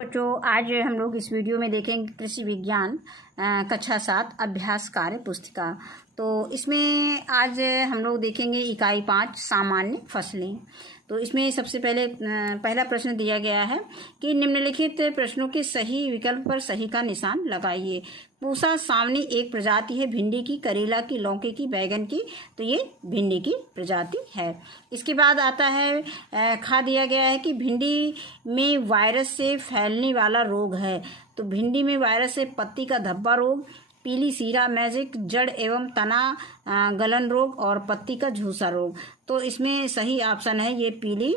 बच्चों, आज हम लोग इस वीडियो में देखेंगे कृषि विज्ञान कक्षा 7 अभ्यास कार्य पुस्तिका। तो इसमें आज हम लोग देखेंगे इकाई 5 सामान्य फसलें। तो इसमें सबसे पहले पहला प्रश्न दिया गया है कि निम्नलिखित प्रश्नों के सही विकल्प पर सही का निशान लगाइए। पूसा सावनी एक प्रजाति है भिंडी की, करेला की, लौकी की, बैगन की। तो ये भिंडी की प्रजाति है। इसके बाद आता है खा दिया गया है कि भिंडी में वायरस से फैलने वाला रोग है। तो भिंडी में वायरस से पत्ती का धब्बा रोग, पीली सीरा मैजिक, जड़ एवं तना गलन रोग और पत्ती का झूसा रोग। तो इसमें सही ऑप्शन है ये पीली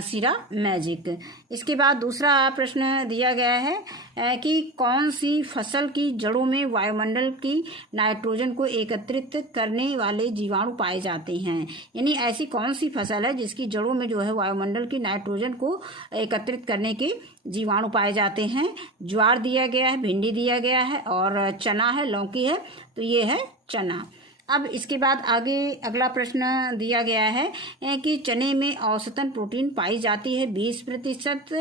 सीरा मैजिक। इसके बाद दूसरा प्रश्न दिया गया है कि कौन सी फसल की जड़ों में वायुमंडल की नाइट्रोजन को एकत्रित करने वाले जीवाणु पाए जाते हैं। यानी ऐसी कौन सी फसल है जिसकी जड़ों में जो है वायुमंडल की नाइट्रोजन को एकत्रित करने के जीवाणु पाए जाते हैं। ज्वार दिया गया है, भिंडी दिया गया है और चना है, लौकी है। तो ये है चना। अब इसके बाद आगे अगला प्रश्न दिया गया है कि चने में औसतन प्रोटीन पाई जाती है 20%,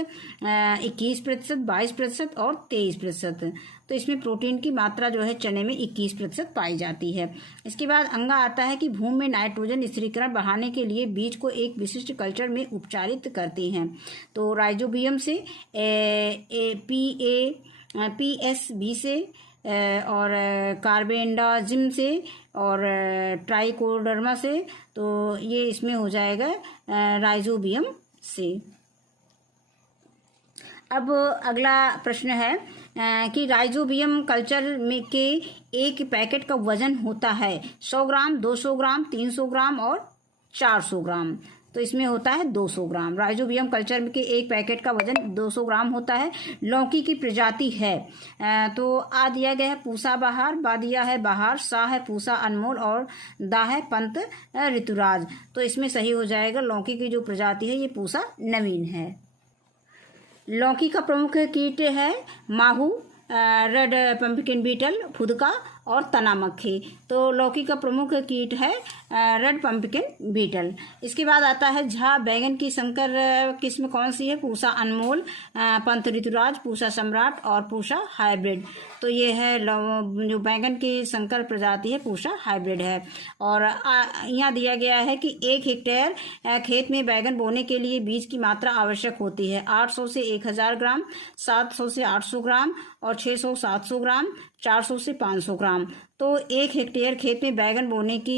21%, 22% और 23%। तो इसमें प्रोटीन की मात्रा जो है चने में 21% पाई जाती है। इसके बाद अंगा आता है कि भूमि में नाइट्रोजन स्थिरीकरण बढ़ाने के लिए बीज को एक विशिष्ट कल्चर में उपचारित करते हैं। तो राइजोबियम से, PSB से और कार्बेंडाजिम से और ट्राइकोडर्मा से। तो ये इसमें हो जाएगा राइजोबियम से। अब अगला प्रश्न है कि राइजोबियम कल्चर में के एक पैकेट का वजन होता है 100 ग्राम, 200 ग्राम, 300 ग्राम और 400 ग्राम। तो इसमें होता है 200 ग्राम। राइजोबियम कल्चर के एक पैकेट का वजन 200 ग्राम होता है। लौकी की प्रजाति है तो आ दिया गया है पूसा बहार, बा दिया है बहार, सा है पूसा अनमोल और दा है पंत ऋतुराज। तो इसमें सही हो जाएगा लौकी की जो प्रजाति है ये पूसा नवीन है। लौकी का प्रमुख कीट है माहू, रेड पंपकिन बीटल, फुदका और तना मक्खी। तो लौकी का प्रमुख कीट है रेड पंपकिन बीटल। इसके बाद आता है झा। बैगन की संकर किस्म कौन सी है? पूसा अनमोल, पंत ऋतुराज, पूसा सम्राट और पूसा हाइब्रिड। तो ये है जो बैगन की संकर प्रजाति है पूसा हाइब्रिड है। और यहाँ दिया गया है कि 1 हेक्टेयर खेत में बैगन बोने के लिए बीज की मात्रा आवश्यक होती है 800 से 1000 ग्राम, 700 से 800 ग्राम और 600 700 ग्राम, 400 से 500 ग्राम। तो 1 हेक्टेयर खेत में बैगन बोने के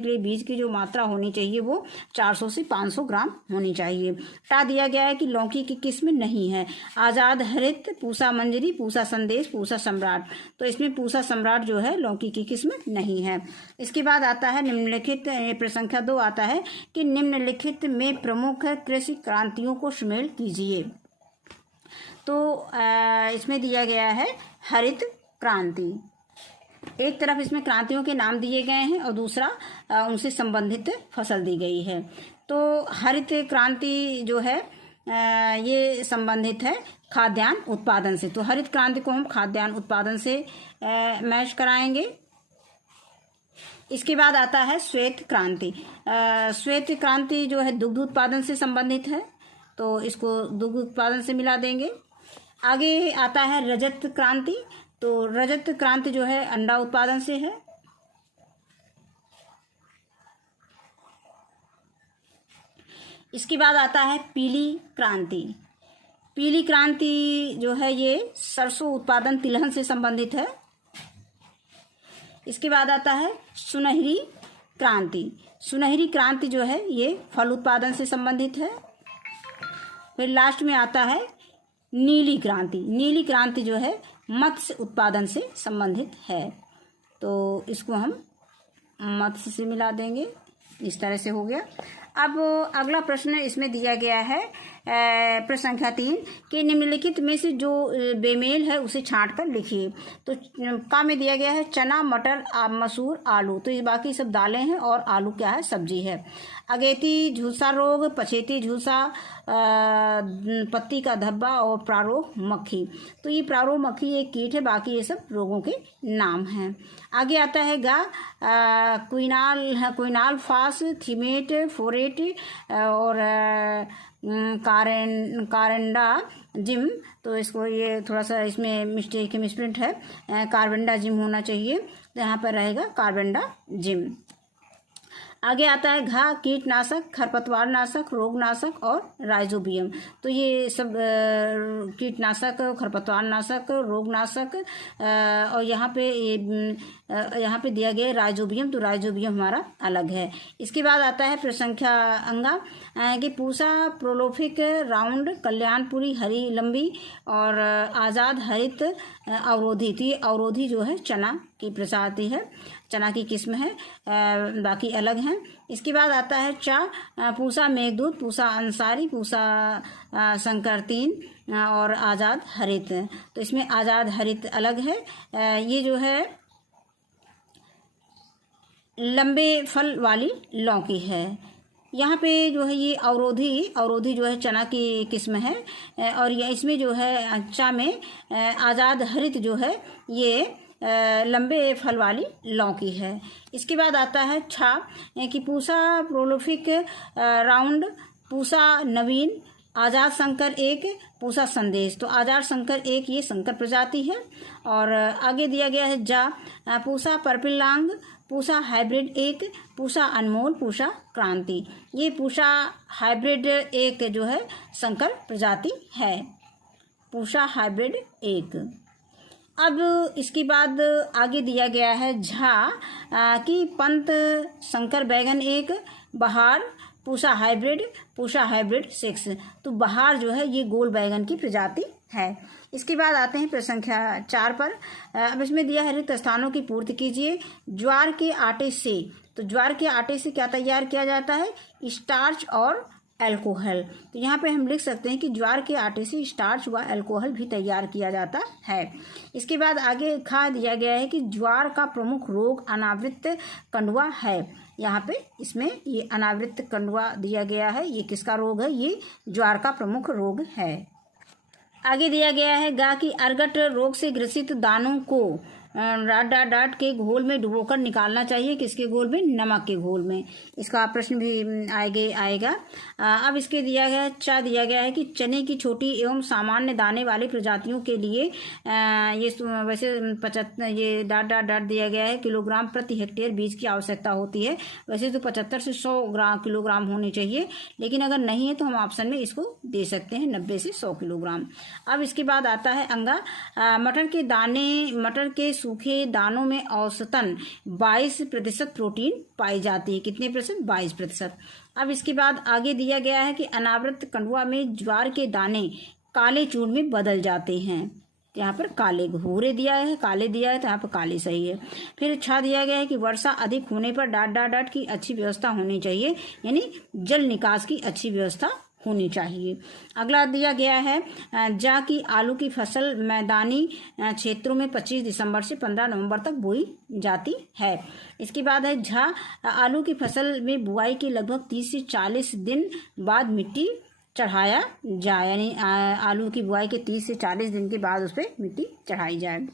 लिए बीज की जो मात्रा होनी चाहिए वो 400 से 500 ग्राम होनी चाहिए। बता दिया गया है कि लौकी की किस्म नहीं है आजाद हरित, पूसा मंजरी, पूसा संदेश, पूसा सम्राट। तो इसमें पूसा सम्राट जो है लौकी की किस्म नहीं है। इसके बाद आता है निम्नलिखित, प्रसंख्या 2 आता है कि निम्नलिखित में प्रमुख कृषि क्रांतियों को शामिल कीजिए। तो इसमें दिया गया है हरित क्रांति। एक तरफ इसमें क्रांतियों के नाम दिए गए हैं और दूसरा उनसे संबंधित फसल दी गई है। तो हरित क्रांति जो है ये संबंधित है खाद्यान्न उत्पादन से। तो हरित क्रांति को हम खाद्यान्न उत्पादन से मैच कराएंगे। इसके बाद आता है श्वेत क्रांति। श्वेत क्रांति जो है दुग्ध उत्पादन से संबंधित है, तो इसको दुग्ध उत्पादन से मिला देंगे। आगे आता है रजत क्रांति। तो रजत क्रांति जो है अंडा उत्पादन से है। इसके बाद आता है पीली क्रांति। पीली क्रांति जो है ये सरसों उत्पादन तिलहन से संबंधित है। इसके बाद आता है सुनहरी क्रांति। सुनहरी क्रांति जो है ये फल उत्पादन से संबंधित है। फिर लास्ट में आता है नीली क्रांति। नीली क्रांति जो है मत्स्य उत्पादन से संबंधित है। तो इसको हम मत्स्य से मिला देंगे। इस तरह से हो गया। अब अगला प्रश्न इसमें दिया गया है प्रसंख्या 3 कि निम्नलिखित में से जो बेमेल है उसे छांट कर लिखिए। तो का में दिया गया है चना, मटर, मसूर, आलू। तो ये बाकी सब दालें हैं और आलू क्या है? सब्जी है। अगेती झुलसा रोग, पछेती झुलसा, पत्ती का धब्बा और प्रारोह मक्खी। तो ये प्रारोह मक्खी एक कीट है, बाकी ये सब रोगों के नाम हैं। आगे आता है क्विनाल फास, थीमेट, फोरेट और कारेंडा जिम, तो इसको ये थोड़ा सा इसमें मिस्टेक मिसप्रिंट है, कार्बेंडा जिम होना चाहिए, तो यहाँ पर रहेगा कार्बेंडा जिम। आगे आता है घा, कीटनाशक, खरपतवार नाशक, रोगनाशक और राइजोबियम। तो ये सब कीटनाशक, खरपतवार नाशक, रोगनाशक, और यहाँ पे दिया गया है राइजोबियम, तो राइजोबियम हमारा अलग है। इसके बाद आता है प्रसंख्या अंगा कि पूसा, प्रोलोफिक, राउंड, कल्याणपुरी, हरी लंबी और आज़ाद हरित अवरोधी। तो ये अवरोधी जो है चना की प्रजाति है, चना की किस्म है, बाकी अलग हैं। इसके बाद आता है चा, पूसा मेघदूत, पूसा अंसारी, पूसा शंकर 3 और आज़ाद हरित। तो इसमें आज़ाद हरित अलग है। ये जो है लंबे फल वाली लौकी है। यहाँ पे जो है ये अवरोधी जो है चना की किस्म है, और ये इसमें जो है चा में आज़ाद हरित जो है ये लंबे फल वाली लौकी है। इसके बाद आता है छा कि पूसा प्रोलोफिक, राउंड, पूसा नवीन, आज़ाद शंकर 1, पूसा संदेश। तो आज़ाद शंकर 1 ये शंकर प्रजाति है। और आगे दिया गया है जा, पूसा पर्पिलांग, पूसा हाइब्रिड 1, पूसा अनमोल, पूसा क्रांति। ये पूसा हाइब्रिड 1 जो है शंकर प्रजाति है, पूसा हाइब्रिड 1। अब इसके बाद आगे दिया गया है झा कि पंत शंकर बैगन 1, बहार, पूसा हाइब्रिड 6। तो बहार जो है ये गोल बैगन की प्रजाति है। इसके बाद आते हैं प्रसंख्या 4 पर। अब इसमें दिया है रिक्त स्थानों की पूर्ति कीजिए। ज्वार के आटे से, तो ज्वार के आटे से क्या तैयार किया जाता है? स्टार्च और अल्कोहल। तो यहाँ पे हम लिख सकते हैं कि ज्वार के आटे से स्टार्च व अल्कोहल भी तैयार किया जाता है। इसके बाद आगे खा दिया गया है कि ज्वार का प्रमुख रोग अनावृत कंडुआ है। यहाँ पे इसमें ये अनावृत कंडुआ दिया गया है, ये किसका रोग है? ये ज्वार का प्रमुख रोग है। आगे दिया गया है गा की अर्गट रोग से ग्रसित दानों को डाट के घोल में डुबोकर निकालना चाहिए। किसके घोल में? नमक के घोल में। इसका प्रश्न भी आएगा। अब इसके दिया गया चा दिया गया है कि चने की छोटी एवं सामान्य दाने वाली प्रजातियों के लिए ये वैसे 75 ये डाट दिया गया है किलोग्राम प्रति हेक्टेयर बीज की आवश्यकता होती है। वैसे तो 75 से 100 किलोग्राम होनी चाहिए, लेकिन अगर नहीं है तो हम ऑप्शन में इसको दे सकते हैं 90 से 100 किलोग्राम। अब इसके बाद आता है अंगा, मटर के सूखे दानों में औसतन 22% प्रोटीन पाई जाती है। कितने प्रतिशत? 22%। अब इसके बाद आगे दिया गया है कि अनावृत कंडुआ में ज्वार के दाने काले चूर्ण में बदल जाते हैं। यहाँ पर काले भूरे दिया है, काले दिया है, तो यहाँ पर काले सही है। फिर छा दिया गया है कि वर्षा अधिक होने पर डाट की अच्छी व्यवस्था होनी चाहिए, यानी जल निकास की अच्छी व्यवस्था होनी चाहिए। अगला दिया गया है जा की आलू की फसल मैदानी क्षेत्रों में 25 दिसंबर से 15 नवंबर तक बोई जाती है। इसके बाद है झा, आलू की फसल में बुआई के लगभग 30 से 40 दिन बाद मिट्टी चढ़ाया जाए, यानी आलू की बुआई के 30 से 40 दिन के बाद उस पर मिट्टी चढ़ाई जाए।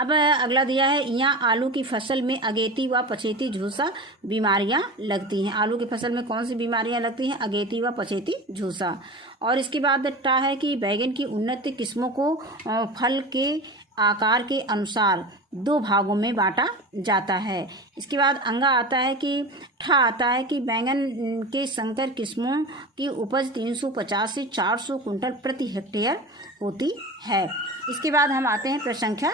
अब अगला दिया है यहाँ आलू की फसल में अगेती व पछेती झुलसा बीमारियां लगती हैं। आलू की फसल में कौन सी बीमारियां लगती हैं? अगेती व पछेती झुलसा। और इसके बाद टा है कि बैगन की उन्नत किस्मों को फल के आकार के अनुसार 2 भागों में बांटा जाता है। इसके बाद अंगा आता है कि ठा आता है कि बैंगन के संकर किस्मों की उपज 350 से 400 कुंटल प्रति हेक्टेयर होती है। इसके बाद हम आते हैं प्रसंख्या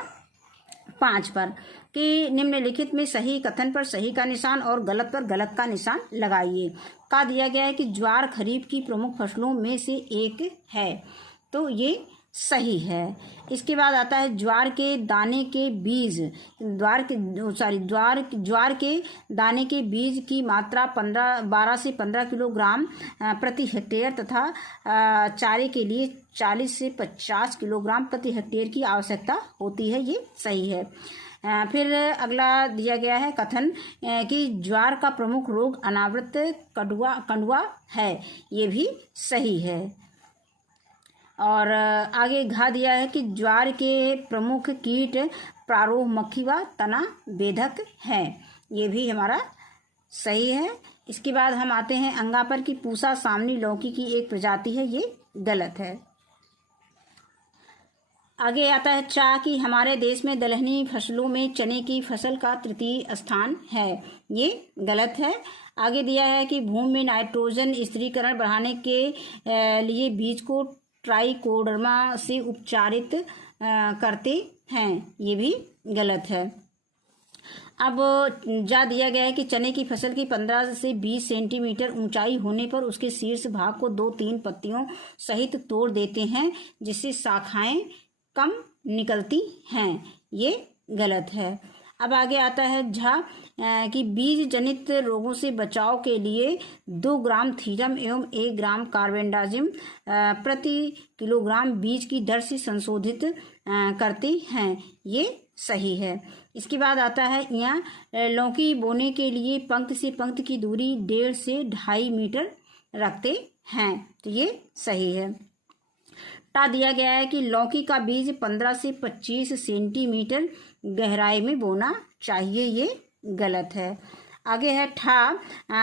5 पर कि निम्नलिखित में सही कथन पर सही का निशान और गलत पर गलत का निशान लगाइए। का दिया गया है कि ज्वार खरीफ की प्रमुख फसलों में से एक है, तो ये सही है। इसके बाद आता है ज्वार के दाने के बीज, ज्वार के दाने के बीज की मात्रा 12 से 15 किलोग्राम प्रति हेक्टेयर तथा चारे के लिए 40 से 50 किलोग्राम प्रति हेक्टेयर की आवश्यकता होती है, ये सही है। फिर अगला दिया गया है कथन कि ज्वार का प्रमुख रोग अनावृत कंडुआ है, ये भी सही है। और आगे घा दिया है कि ज्वार के प्रमुख कीट प्रारोह मक्खी व तना बेधक हैं, ये भी हमारा सही है। इसके बाद हम आते हैं अंगा पर कि पूसा सामनी लौकी की एक प्रजाति है, ये गलत है। आगे आता है चा कि हमारे देश में दलहनी फसलों में चने की फसल का तृतीय स्थान है, ये गलत है। आगे दिया है कि भूमि में नाइट्रोजन स्थिरीकरण बढ़ाने के लिए बीज को ट्राइकोडर्मा से उपचारित करते हैं, ये भी गलत है। अब जा दिया गया है कि चने की फसल की 15 से 20 सेंटीमीटर ऊंचाई होने पर उसके शीर्ष भाग को 2-3 पत्तियों सहित तोड़ देते हैं, जिससे शाखाएं कम निकलती हैं, ये गलत है। अब आगे आता है झा कि बीज जनित रोगों से बचाव के लिए 2 ग्राम थीरम एवं 1 ग्राम कार्बेंडाजिम प्रति किलोग्राम बीज की दर से संशोधित करते हैं, ये सही है। इसके बाद आता है यहाँ लौकी बोने के लिए पंक्ति से पंक्ति की दूरी 1.5 से 2.5 मीटर रखते हैं, तो ये सही है। टा दिया गया है कि लौकी का बीज 15 से 25 सेंटीमीटर गहराई में बोना चाहिए, ये गलत है। आगे है ठा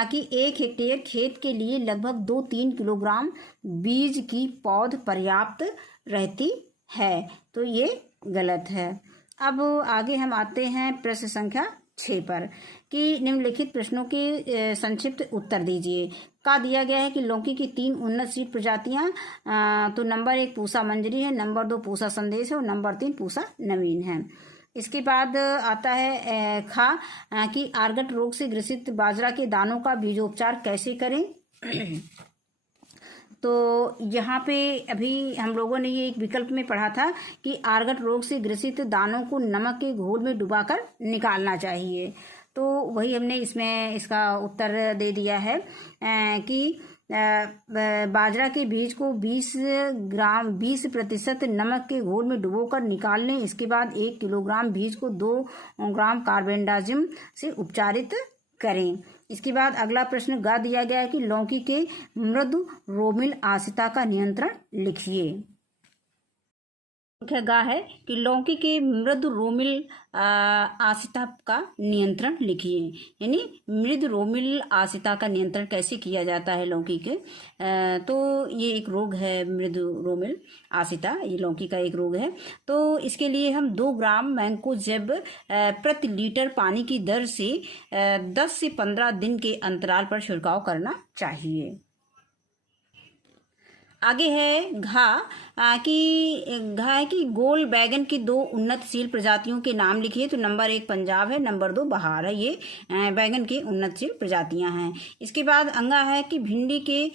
कि 1 हेक्टेयर खेत के लिए लगभग 2-3 किलोग्राम बीज की पौध पर्याप्त रहती है, तो ये गलत है। अब आगे हम आते हैं प्रश्न संख्या 6 पर कि निम्नलिखित प्रश्नों के संक्षिप्त उत्तर दीजिए। का दिया गया है कि लौकी की 3 उन्नत सीड प्रजातियां, तो नंबर 1 पूसा मंजरी है, नंबर 2 पूसा संदेश है और नंबर 3 पूसा नवीन है। इसके बाद आता है खा कि आर्गट रोग से ग्रसित बाजरा के दानों का बीजोपचार कैसे करें। तो यहाँ पे अभी हम लोगों ने ये एक विकल्प में पढ़ा था कि आर्गट रोग से ग्रसित दानों को नमक के घोल में डुबाकर निकालना चाहिए, तो वही हमने इसमें इसका उत्तर दे दिया है कि बाजरा के बीज को 20% नमक के घोल में डुबोकर निकाल लें। इसके बाद 1 किलोग्राम बीज को 2 ग्राम कार्बेंडाजिम से उपचारित करें। इसके बाद अगला प्रश्न गा दिया गया है कि लौकी के मृदु रोमिल आसिता का नियंत्रण लिखिए। गा है कि लौकी के मृदु रोमिल आसिता का नियंत्रण लिखिए, यानी मृदु रोमिल आसिता का नियंत्रण कैसे किया जाता है लौकी के। तो ये एक रोग है मृदु रोमिल आसिता, ये लौकी का एक रोग है। तो इसके लिए हम 2 ग्राम मैंकोजेब प्रति लीटर पानी की दर से 10 से 15 दिन के अंतराल पर छिड़काव करना चाहिए। आगे है घा कि गोल बैगन की 2 उन्नतशील प्रजातियों के नाम लिखिए। तो नंबर 1 पंजाब है, नंबर 2 बहार है, ये बैगन की उन्नतशील प्रजातियां हैं। इसके बाद अंगा है कि भिंडी के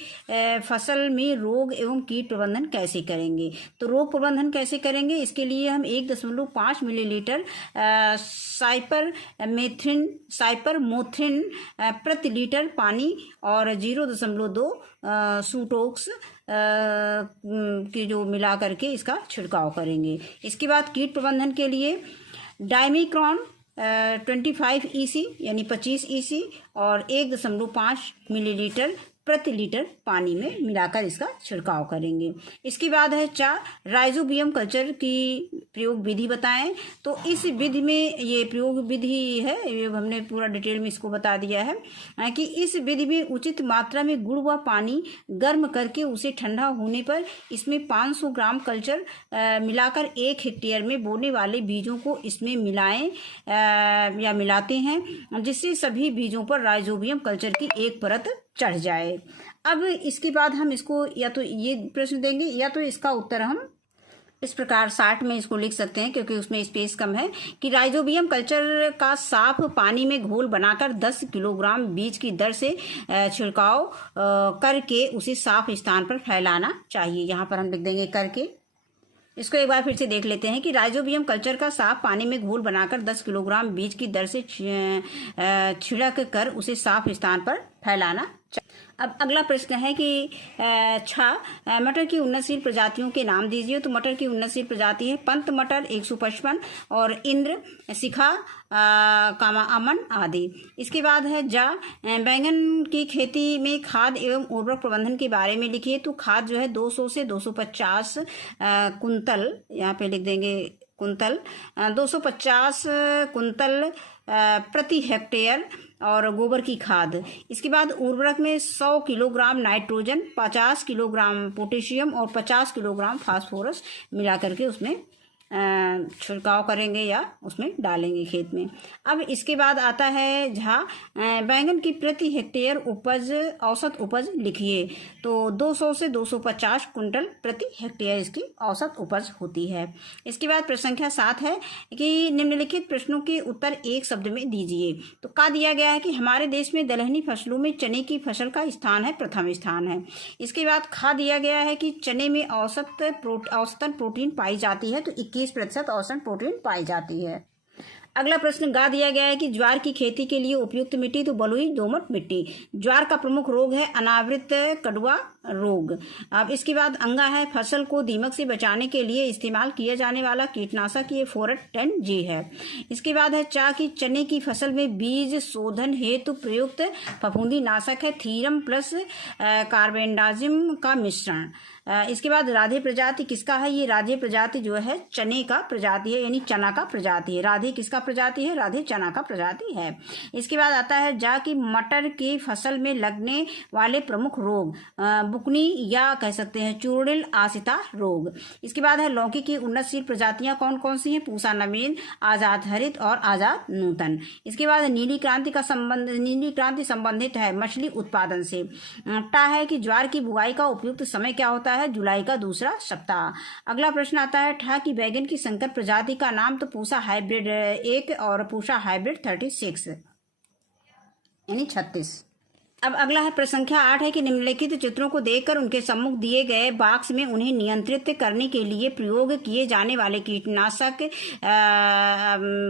फसल में रोग एवं कीट प्रबंधन कैसे करेंगे। तो रोग प्रबंधन कैसे करेंगे, इसके लिए हम 1.5 मिलीलीटर साइपरमेथ्रिन प्रति लीटर पानी और 0.2 सूटोक्स की जो मिला करके इसका छिड़काव करेंगे। इसके बाद कीट प्रबंधन के लिए डाइमिक्रॉन 25 EC यानी 25 EC और 1.5 मिलीलीटर प्रति लीटर पानी में मिलाकर इसका छिड़काव करेंगे। इसके बाद है राइजोबियम कल्चर की प्रयोग विधि बताएं। तो इस विधि में ये प्रयोग विधि है, ये हमने पूरा डिटेल में इसको बता दिया है कि इस विधि में उचित मात्रा में गुड़ व पानी गर्म करके उसे ठंडा होने पर इसमें 500 ग्राम कल्चर मिलाकर 1 हेक्टेयर में बोने वाले बीजों को इसमें मिलाएं या मिलाते हैं, जिससे सभी बीजों पर राइजोबियम कल्चर की एक परत चढ़ जाए। अब इसके बाद हम इसको या तो ये प्रश्न देंगे या तो इसका उत्तर हम इस प्रकार 60 में इसको लिख सकते हैं, क्योंकि उसमें स्पेस कम है कि राइजोबियम कल्चर का साफ पानी में घोल बनाकर 10 किलोग्राम बीज की दर से छिड़काव करके उसे साफ स्थान पर फैलाना चाहिए। यहाँ पर हम लिख देंगे करके। इसको एक बार फिर से देख लेते हैं कि राइजोबियम कल्चर का साफ पानी में घोल बनाकर 10 किलोग्राम बीज की दर से छिड़क कर उसे साफ स्थान पर फैलाना। अब अगला प्रश्न है कि मटर की उन्नतशील प्रजातियों के नाम दीजिए। तो मटर की उन्नतशील प्रजाति है पंत मटर 155 और इंद्र शिखा अमन आदि। इसके बाद है बैंगन की खेती में खाद एवं उर्वरक प्रबंधन के बारे में लिखिए। तो खाद जो है 200 से 250 कुंतल, यहाँ पे लिख देंगे कुंतल, 250 कुंतल प्रति हेक्टेयर और गोबर की खाद। इसके बाद उर्वरक में 100 किलोग्राम नाइट्रोजन, 50 किलोग्राम पोटेशियम और 50 किलोग्राम फास्फोरस मिला करके उसमें छिड़काव करेंगे या उसमें डालेंगे खेत में। अब इसके बाद आता है जहाँ बैंगन की प्रति हेक्टेयर उपज, औसत उपज लिखिए। तो 200 से 250 कुंटल प्रति हेक्टेयर इसकी औसत उपज होती है। इसके बाद प्रश्न संख्या 7 है कि निम्नलिखित प्रश्नों के उत्तर एक शब्द में दीजिए। तो का दिया गया है कि हमारे देश में दलहनी फसलों में चने की फसल का स्थान है, प्रथम स्थान है। इसके बाद खा दिया गया है कि चने में औसतन प्रोटीन पाई जाती है, तो 21% औसतन प्रोटीन पाई जाती है। अगला प्रश्न गा दिया गया है कि ज्वार की खेती के लिए उपयुक्त मिट्टी, तो बलुई दोमट मिट्टी। ज्वार का प्रमुख रोग है अनावृत कड़वा रोग। अब इसके बाद अंगा है फसल को दीमक से बचाने के लिए इस्तेमाल किया जाने वाला कीटनाशक, ये फोरेट 10G है। इसके बाद है चा की चने की फसल में बीज शोधन हेतु प्रयुक्त फफूंदी नाशक है थीरम प्लस कार्बेंडाजिम का मिश्रण। इसके बाद राधे प्रजाति किसका है? ये राधे प्रजाति जो है चने का प्रजाति है, यानी चना का प्रजाति है। राधे किसका प्रजाति है? राधे चना का प्रजाति है। इसके बाद आता है जा की मटर की फसल में लगने वाले प्रमुख रोग, बुकनी या कह सकते हैं चूर्णिल आसिता रोग। इसके बाद है लौकी की उन्नतशील प्रजातियां कौन कौन सी हैं? पूसा नवीन, आजाद हरित और आजाद नूतन। इसके बाद नीली क्रांति संबंधित है मछली उत्पादन से। टा है कि ज्वार की बुआई का उपयुक्त समय क्या होता है? जुलाई का दूसरा सप्ताह। अगला प्रश्न आता है ठा की बैगन की संकर प्रजाति का नाम, तो पूसा हाइब्रिड 1 और पूसा हाइब्रिड 36 यानी 36। अब अगला है प्रश्न संख्या 8 है कि निम्नलिखित चित्रों को देखकर उनके सम्मुख दिए गए बॉक्स में उन्हें नियंत्रित करने के लिए प्रयोग किए जाने वाले कीटनाशक,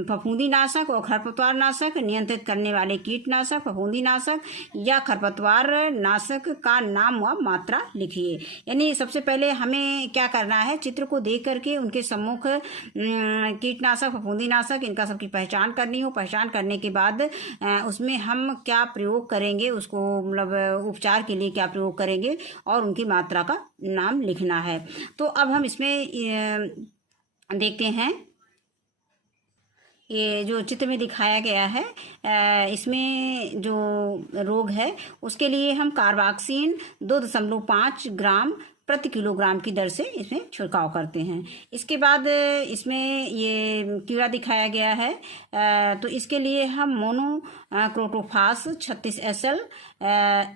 फफूंदी नाशक और खरपतवार नाशक, नियंत्रित करने वाले कीटनाशक, फफूंदी नाशक या खरपतवार नाशक का नाम व मात्रा लिखिए। यानी सबसे पहले हमें क्या करना है? चित्र को देख करके उनके सम्मुख कीटनाशक, फफूंदी नाशक, इनका सबकी पहचान करनी हो। पहचान करने के बाद उसमें हम क्या प्रयोग करेंगे, उसको मतलब उपचार के लिए क्या प्रयोग करेंगे और उनकी मात्रा का नाम लिखना है। तो अब हम इसमें देखते हैं, ये जो चित्र में दिखाया गया है इसमें जो रोग है उसके लिए हम कार्बाक्सिन 2.5 ग्राम प्रति किलोग्राम की दर से इसमें छिड़काव करते हैं। इसके बाद इसमें ये कीड़ा दिखाया गया है, तो इसके लिए हम मोनोक्रोटोफास 36 SL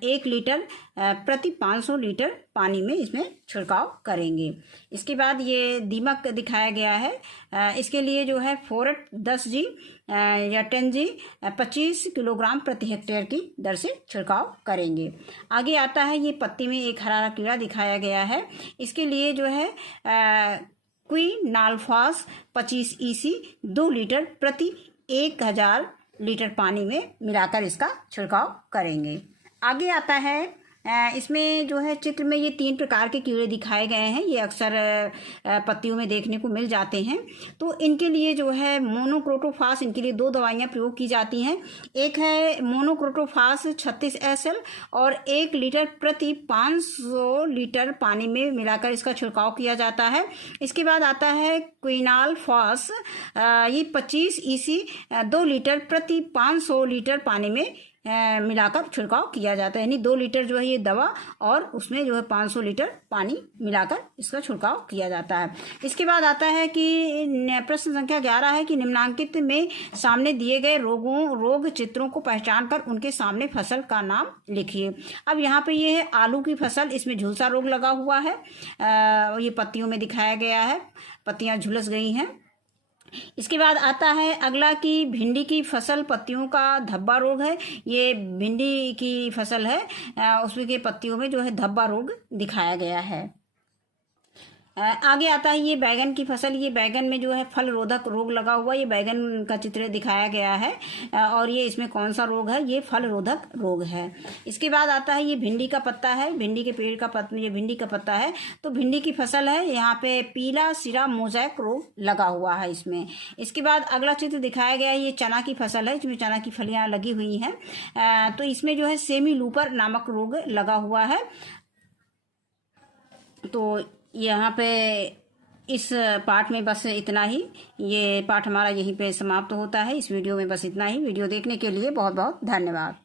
1 लीटर प्रति 500 लीटर पानी में इसमें छिड़काव करेंगे। इसके बाद ये दीमक दिखाया गया है, इसके लिए जो है फोरेट 10G या 10G 25 किलोग्राम प्रति हेक्टेयर की दर से छिड़काव करेंगे। आगे आता है ये पत्ती में एक हरा कीड़ा दिखाया गया है, इसके लिए जो है क्विनाल्फास 25 EC 2 लीटर प्रति 1000 लीटर पानी में मिलाकर इसका छिड़काव करेंगे। आगे आता है इसमें जो है चित्र में ये 3 प्रकार के कीड़े दिखाए गए हैं, ये अक्सर पत्तियों में देखने को मिल जाते हैं। तो इनके लिए जो है मोनोक्रोटोफास, इनके लिए 2 दवाइयाँ प्रयोग की जाती हैं। एक है मोनोक्रोटोफास 36 SL और 1 लीटर प्रति 500 लीटर पानी में मिलाकर इसका छिड़काव किया जाता है। इसके बाद आता है क्विनाल्फास, ये 25 EC 2 लीटर प्रति 500 लीटर पानी में मिलाकर छिड़काव किया जाता है, यानी 2 लीटर जो है ये दवा और उसमें जो है 500 लीटर पानी मिलाकर इसका छिड़काव किया जाता है। इसके बाद आता है कि प्रश्न संख्या 11 है कि निम्नांकित में सामने दिए गए रोग चित्रों को पहचान कर उनके सामने फसल का नाम लिखिए। अब यहाँ पे ये है आलू की फसल, इसमें झुलसा रोग लगा हुआ है, ये पत्तियों में दिखाया गया है, पत्तियां झुलस गई हैं। इसके बाद आता है अगला कि भिंडी की फसल पत्तियों का धब्बा रोग है, ये भिंडी की फसल है, उसमें के पत्तियों में जो है धब्बा रोग दिखाया गया है। आगे आता है ये बैगन की फसल, ये बैगन में जो है फल रोधक रोग लगा हुआ, ये बैगन का चित्र दिखाया गया है और ये इसमें कौन सा रोग है? ये फल रोधक रोग है। इसके बाद आता है ये भिंडी का पत्ता है, भिंडी के पेड़ का पत्ता, ये भिंडी का पत्ता है, तो भिंडी की फसल है, यहाँ पे पीला सिरा मोज़ेक रोग लगा हुआ है इसमें। इसके बाद अगला चित्र दिखाया गया है, ये चना की फसल है, इसमें चना की फलियाँ लगी हुई हैं, तो इसमें जो है सेमी लूपर नामक रोग लगा हुआ है। तो यहाँ पे इस पाठ में बस इतना ही। ये पाठ हमारा यहीं पे समाप्त होता है। इस वीडियो में बस इतना ही। वीडियो देखने के लिए बहुत बहुत धन्यवाद।